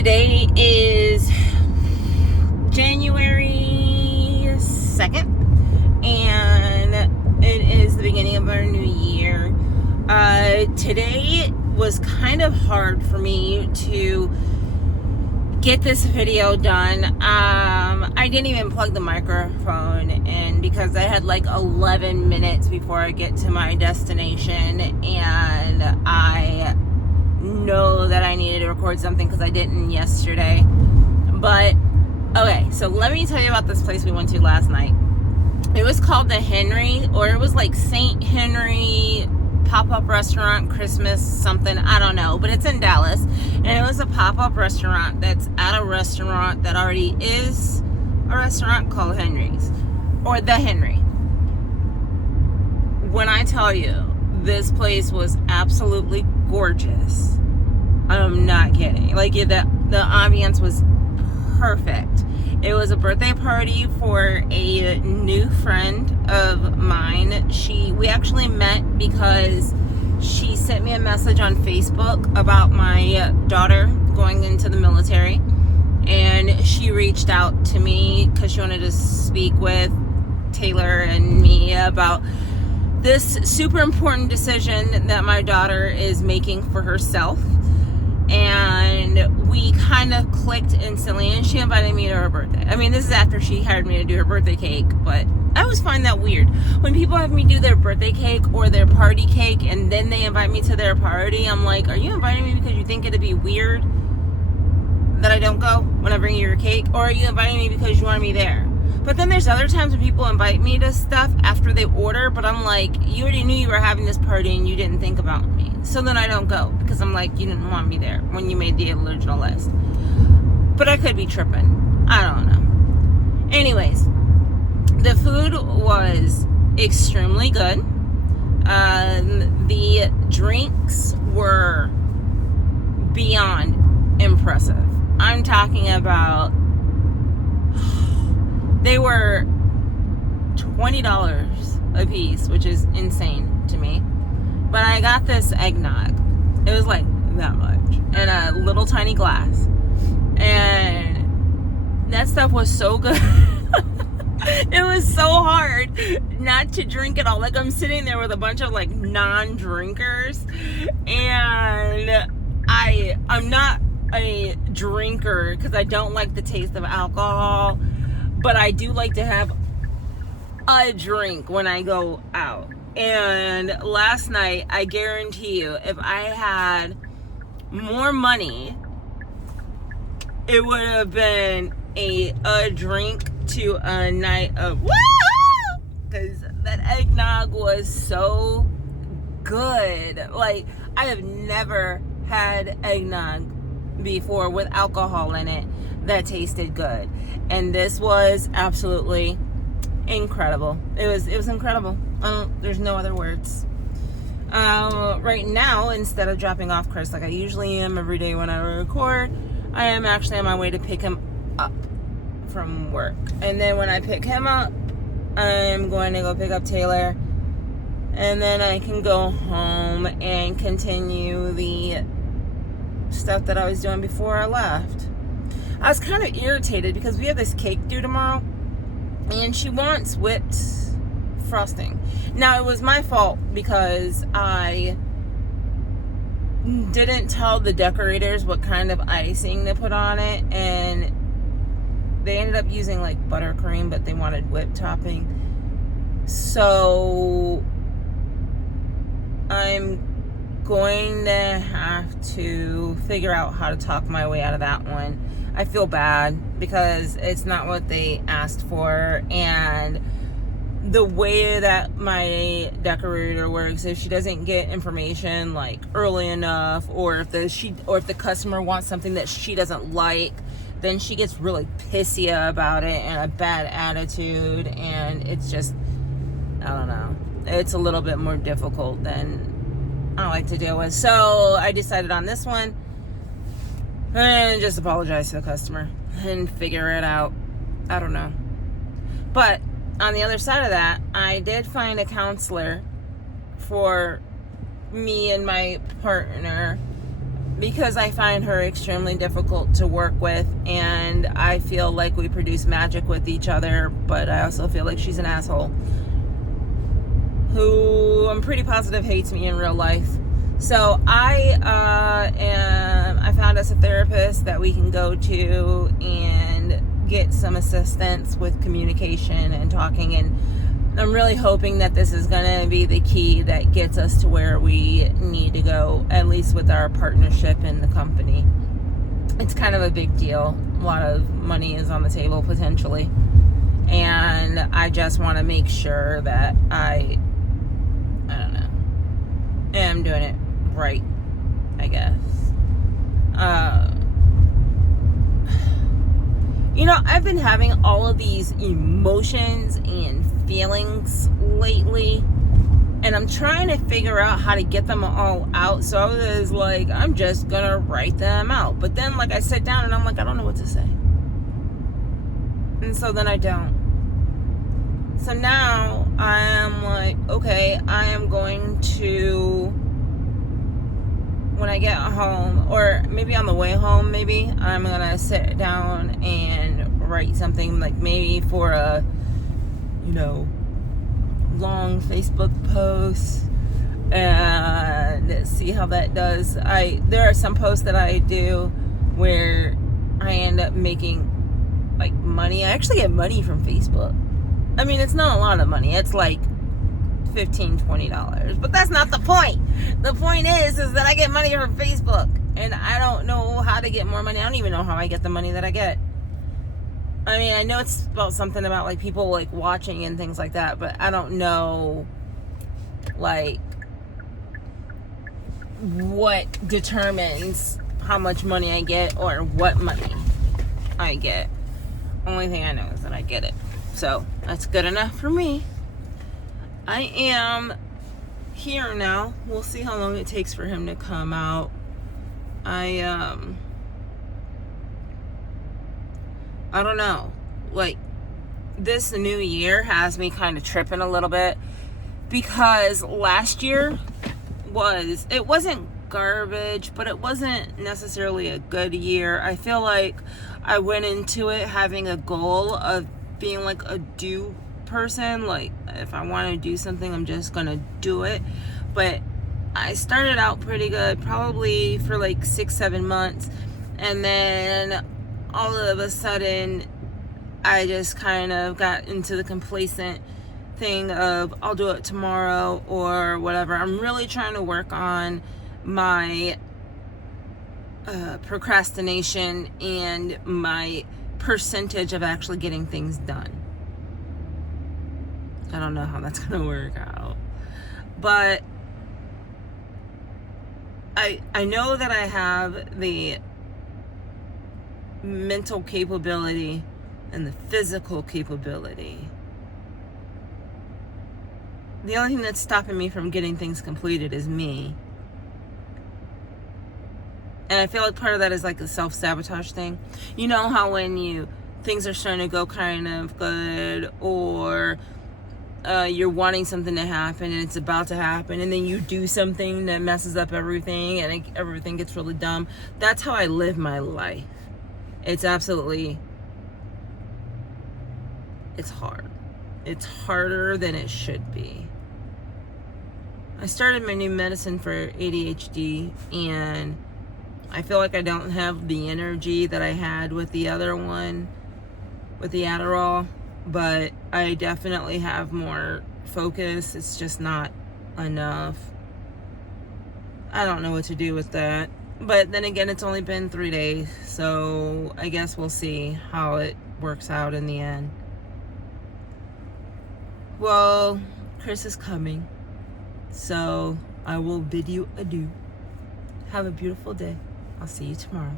Today is January 2nd, and it is the beginning of our new year. Today was kind of hard for me to get this video done. I didn't even plug the microphone in because I had like 11 minutes before I get to my destination, and I know that I needed to record something because I didn't yesterday. But okay, so let me tell you about this place we went to last night. It was called the Henry, or it was like St. Henry pop-up restaurant, Christmas something, I don't know, but it's in Dallas, and it was a pop-up restaurant that's at a restaurant that already is a restaurant called Henry's, or the Henry. When I tell you this place was absolutely gorgeous, I'm not kidding. Like, the ambiance was perfect. It was a birthday party for a new friend of mine. We actually met because she sent me a message on Facebook about my daughter going into the military, and she reached out to me because she wanted to speak with Taylor and me about this super important decision that my daughter is making for herself. And we kind of clicked instantly, and she invited me to her birthday. I mean, this is after she hired me to do her birthday cake, but I always find that weird. When people have me do their birthday cake or their party cake, and then they invite me to their party, I'm like, are you inviting me because you think it'd be weird that I don't go when I bring you your cake? Or are you inviting me because you want me there? But then there's other times when people invite me to stuff after they order, but I'm like, you already knew you were having this party and you didn't think about me. So then I don't go because I'm like, you didn't want me there when you made the original list. But I could be tripping. I don't know. Anyways, the food was extremely good. The drinks were beyond impressive. I'm talking about, they were $20 a piece, which is insane to me. But I got this eggnog. It was like that much in a little tiny glass, and that stuff was so good. It was so hard not to drink it all. Like, I'm sitting there with a bunch of like non-drinkers, and I'm not a drinker because I don't like the taste of alcohol, but I do like to have a drink when I go out. And last night, I guarantee you, if I had more money, it would have been a drink to a night of woo! Because that eggnog was so good. Like, I have never had eggnog before with alcohol in it that tasted good, and this was absolutely incredible. It was incredible. There's no other words. Right now, instead of dropping off Chris like I usually am every day when I record, I am actually on my way to pick him up from work. And then when I pick him up, I'm going to go pick up Taylor, and then I can go home and continue the stuff that I was doing before I left. I was kind of irritated because we have this cake due tomorrow, and she wants whipped frosting. Now, it was my fault because I didn't tell the decorators what kind of icing to put on it, and they ended up using like buttercream, but they wanted whipped topping. So I'm going to have to figure out how to talk my way out of that one. I feel bad because it's not what they asked for, and the way that my decorator works, if she doesn't get information like early enough, or if the customer wants something that she doesn't like, then she gets really pissy about it and a bad attitude, and it's just, I don't know, it's a little bit more difficult than I like to deal with. So I decided on this one and just apologize to the customer and figure it out. I don't know. But on the other side of that, I did find a counselor for me and my partner because I find her extremely difficult to work with, and I feel like we produce magic with each other, but I also feel like she's an asshole who I'm pretty positive hates me in real life. So I found us a therapist that we can go to and get some assistance with communication and talking, and I'm really hoping that this is going to be the key that gets us to where we need to go, at least with our partnership in the company. It's kind of a big deal. A lot of money is on the table potentially, and I just want to make sure that I don't know, am doing it right, I guess. I've been having all of these emotions and feelings lately, and I'm trying to figure out how to get them all out. So I was like, I'm just gonna write them out. But then, like, I sit down and I'm like, I don't know what to say. And so then I don't. So now I am like, okay, I am going to, when I get home, or maybe on the way home, maybe I'm gonna sit down and write something, like maybe for a, long Facebook post, and see how that does. There are some posts that I do where I end up making like money. I actually get money from Facebook. I mean, it's not a lot of money. It's like $15, $20. But that's not the point. The point is that I get money from Facebook. And I don't know how to get more money. I don't even know how I get the money that I get. I mean, I know it's about something about like people like watching and things like that. But I don't know like what determines how much money I get or what money I get. Only thing I know is that I get it. So that's good enough for me. I am here now. We'll see how long it takes for him to come out. I don't know. Like, this new year has me kind of tripping a little bit, because last year it wasn't garbage, but it wasn't necessarily a good year. I feel like I went into it having a goal of being like a do person. Like, if I want to do something, I'm just gonna do it. But I started out pretty good, probably for like 6-7 months, and then all of a sudden I just kind of got into the complacent thing of I'll do it tomorrow or whatever. I'm really trying to work on my procrastination and my percentage of actually getting things done. I don't know how that's gonna work out, but I know that I have the mental capability and the physical capability. The only thing that's stopping me from getting things completed is me. And I feel like part of that is like a self-sabotage thing. You know how when things are starting to go kind of good, or you're wanting something to happen and it's about to happen, and then you do something that messes up everything and everything gets really dumb. That's how I live my life. It's absolutely, it's hard. It's harder than it should be. I started my new medicine for ADHD, and I feel like I don't have the energy that I had with the other one, with the Adderall, but I definitely have more focus. It's just not enough. I don't know what to do with that. But then again, it's only been 3 days, so I guess we'll see how it works out in the end. Well, Chris is coming, so I will bid you adieu. Have a beautiful day. I'll see you tomorrow.